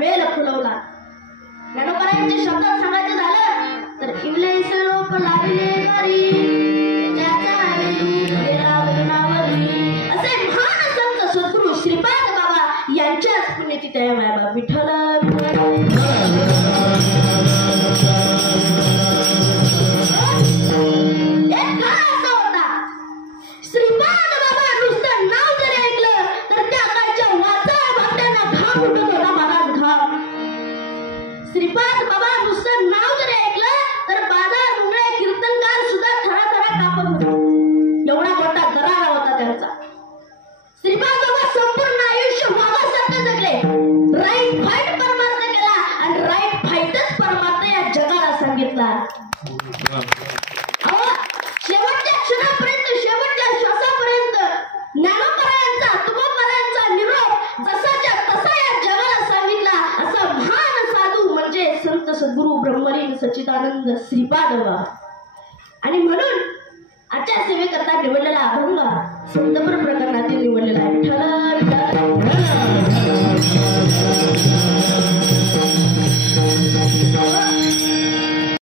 वेल फुलवला. ज्ञानोबारायांच्या शब्दात सांगायचं झालं तर इवलेस लोप लागले गारी त्याचा गेला वदनावरी असे महान संत सद्गुरू श्रीपाद बाबा यांच्याच पुण्यतिथी आहे. बाबा विठ्ठल श्रीपाद बाबा नुसतं नाव जरी ऐकलं तर बाजार रुंगळे कीर्तनकार सुद्धा थराथरा कापत होते. एवढा मोठा दरारा होता त्यांचा. श्रीपाद बाबा संपूर्ण आयुष्य वाघासारखे जगले. राईट फाईट परमार्थ केला आणि राईट फाईटच परमार्थ या जगाला सांगितला. शेवटच्या क्षणापर्यंत शेवटच्या श्वासापर्यंत ज्ञानोबारायांचा तुकोबारायांचा निरोप जसाच्या तसा या जगाला सांगितला. असा महान साधू म्हणजे संत सद्गुरू ब्रह्मलीन सच्चिदानंद श्रीपाद बाबा. आणि म्हणून आजच्या सेवेकरता निवडलेला अभंग संतपर प्रकरणातील निवडलेला आहे. ठळ